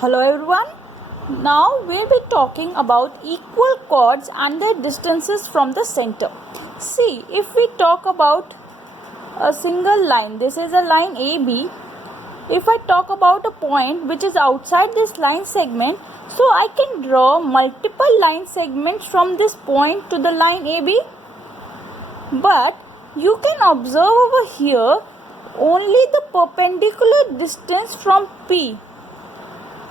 Hello everyone. Now we'll be talking about equal chords and their distances from the center. See, if we talk about a single line, this is a line AB. If I talk about a point which is outside this line segment, so I can draw multiple line segments from this point to the line AB. But you can observe over here only the perpendicular distance from P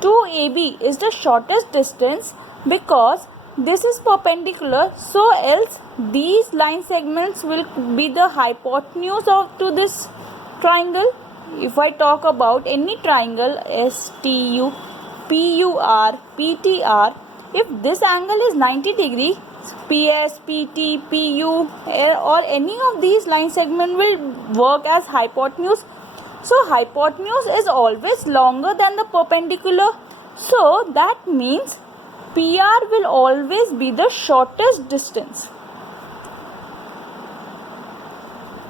to AB is the shortest distance because this is perpendicular, so else these line segments will be the hypotenuse to this triangle. If I talk about any triangle STU, PUR, PTR, if this angle is 90 degree, PS, PT, PU or any of these line segment will work as hypotenuse. So hypotenuse is always longer than the perpendicular. So that means PR will always be the shortest distance.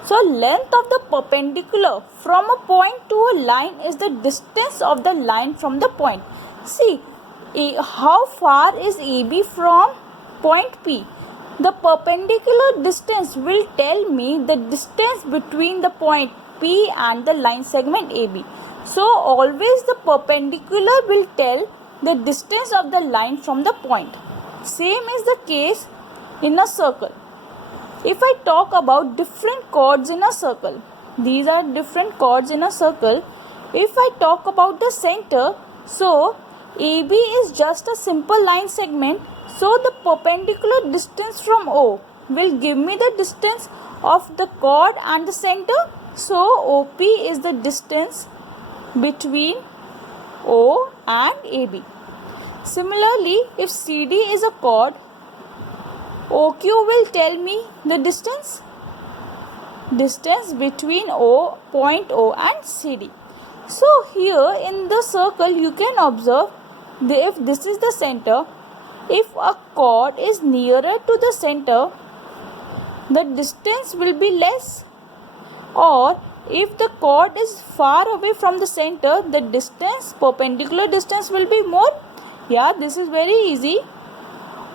So length of the perpendicular from a point to a line is the distance of the line from the point. See, how far is AB from point P? The perpendicular distance will tell me the distance between the point P and the line segment AB. So always the perpendicular will tell the distance of the line from the point. Same is the case in a circle. If I talk about different chords in a circle, these are different chords in a circle. If I talk about the center, so AB is just a simple line segment. So the perpendicular distance from O will give me the distance of the chord and the center. So OP is the distance between O and AB. Similarly, if CD is a chord, OQ will tell me the distance between point O and CD. So here in the circle you can observe if this is the center, if a chord is nearer to the center, the distance will be less. Or if the chord is far away from the center, the perpendicular distance will be more. Yeah, this is very easy.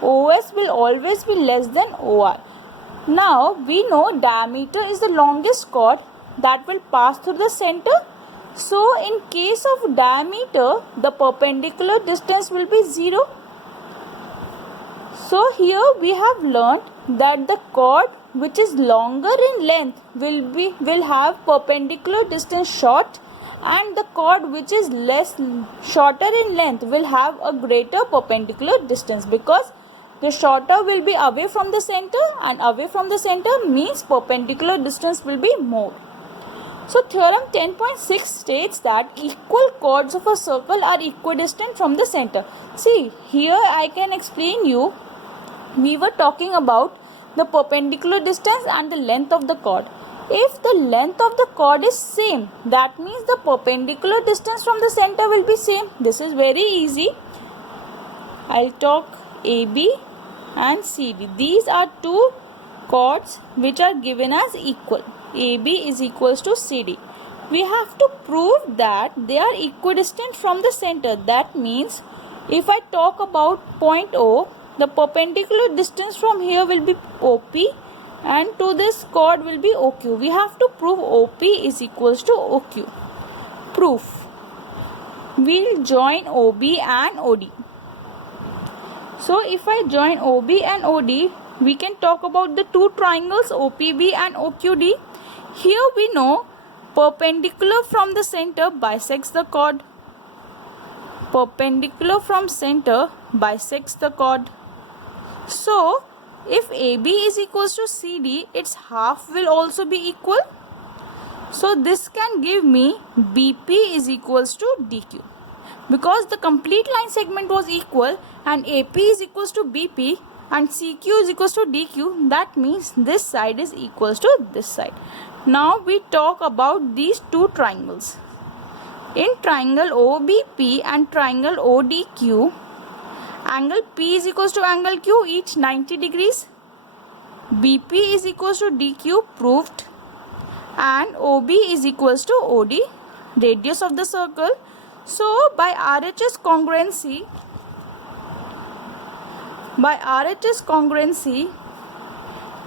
OS will always be less than OR. Now we know diameter is the longest chord that will pass through the center. So in case of diameter, the perpendicular distance will be 0. So here we have learnt that the chord which is longer in length will have perpendicular distance short, and the chord which is shorter in length will have a greater perpendicular distance, because the shorter will be away from the center, and away from the center means perpendicular distance will be more. So theorem 10.6 states that equal chords of a circle are equidistant from the center. See, here I can explain you. We were talking about the perpendicular distance and the length of the chord. If the length of the chord is same, that means the perpendicular distance from the center will be same. This is very easy. I'll talk AB and CD. These are two chords which are given as equal. AB is equals to CD. We have to prove that they are equidistant from the center. That means if I talk about point O, the perpendicular distance from here will be OP and to this chord will be OQ. We have to prove OP is equals to OQ. Proof. We'll join OB and OD. So if I join OB and OD, we can talk about the two triangles OPB and OQD. Here we know perpendicular from the center bisects the chord. Perpendicular from center bisects the chord. So if AB is equals to CD, its half will also be equal. So this can give me BP is equals to DQ. Because the complete line segment was equal and AP is equals to BP and CQ is equals to DQ, that means this side is equals to this side. Now we talk about these two triangles. In triangle OBP and triangle ODQ, angle P is equals to angle Q, each 90 degrees. BP is equals to DQ, proved. And OB is equals to OD, radius of the circle. So by RHS congruency,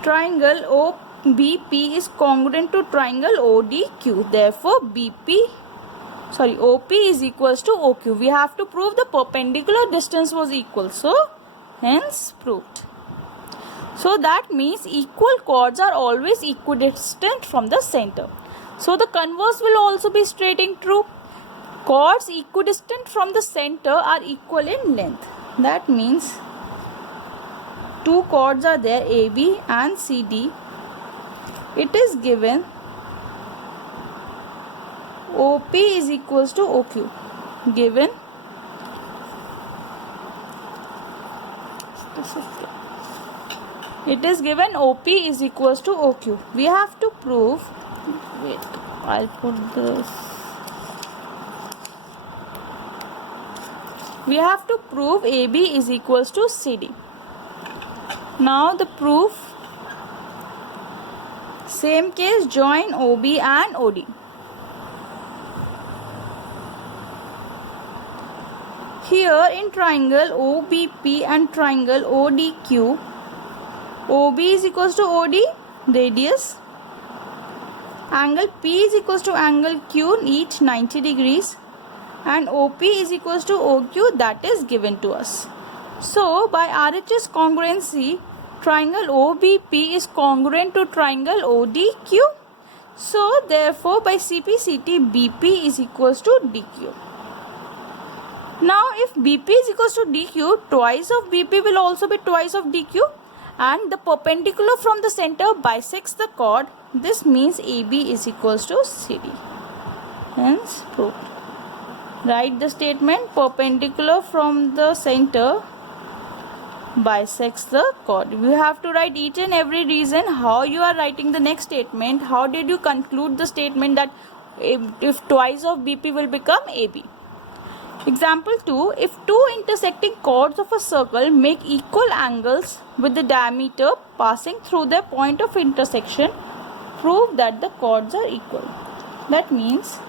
triangle OBP is congruent to triangle ODQ. Therefore OP is equals to OQ. We have to prove the perpendicular distance was equal. So hence proved. So that means equal chords are always equidistant from the center. So the converse will also be stating true. Chords equidistant from the center are equal in length. That means two chords are there, AB and CD. It is given OP is equals to OQ. Given it is given OP is equals to OQ. We have to prove, wait, I'll put this. We have to prove AB is equals to CD. Now the proof, same case, join OB and OD. Here in triangle OBP and triangle ODQ, OB is equals to OD, radius. Angle P is equals to angle Q, each 90 degrees. And OP is equals to OQ, that is given to us. So by RHS congruency, triangle OBP is congruent to triangle ODQ. So therefore by CPCT, BP is equals to DQ. Now if BP is equals to DQ, twice of BP will also be twice of DQ, and the perpendicular from the center bisects the chord. This means AB is equals to CD. Hence proved. Write the statement, perpendicular from the center bisects the chord. You have to write each and every reason how you are writing the next statement. How did you conclude the statement that if twice of BP will become AB. Example 2. If two intersecting chords of a circle make equal angles with the diameter passing through their point of intersection, prove that the chords are equal. That means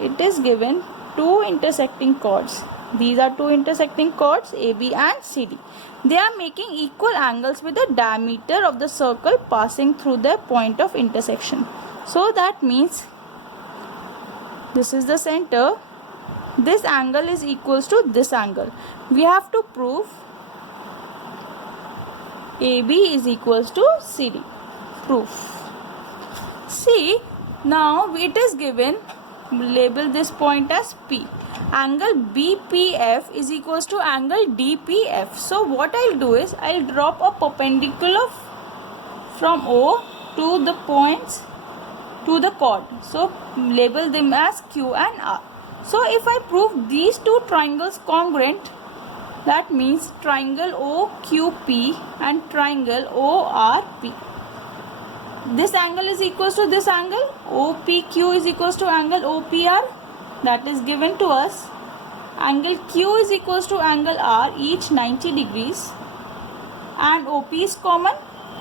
it is given two intersecting chords. These are two intersecting chords, AB and CD. They are making equal angles with the diameter of the circle passing through their point of intersection. So that means this is the center. This angle is equals to this angle. We have to prove AB is equals to CD. Proof. See, now it is given, label this point as P. Angle BPF is equals to angle DPF. So what I'll do is I'll drop a perpendicular from O to the points to the chord. So label them as Q and R. So if I prove these two triangles congruent, that means triangle OQP and triangle ORP. This angle is equals to this angle. OPQ is equals to angle OPR. That is given to us. Angle Q is equals to angle R, each 90 degrees. And OP is common.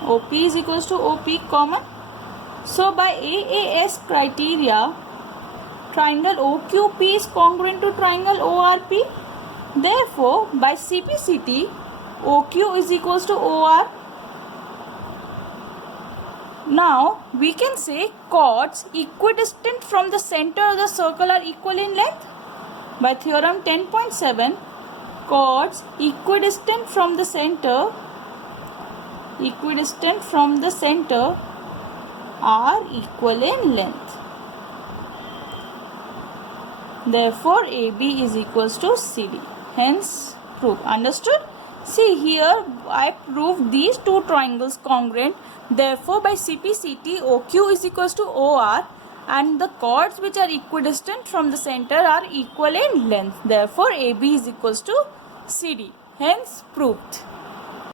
OP is equals to OP common. So by AAS criteria, triangle OQP is congruent to triangle ORP. Therefore, by CPCT, OQ is equals to OR. Now, we can say chords equidistant from the center of the circle are equal in length. By theorem 10.7, chords equidistant from the center are equal in length. Therefore, AB is equals to CD. Hence, proof. Understood? See here, I proved these two triangles congruent. Therefore, by CPCT, OQ is equals to OR, and the chords which are equidistant from the center are equal in length. Therefore, AB is equals to CD. Hence, proved.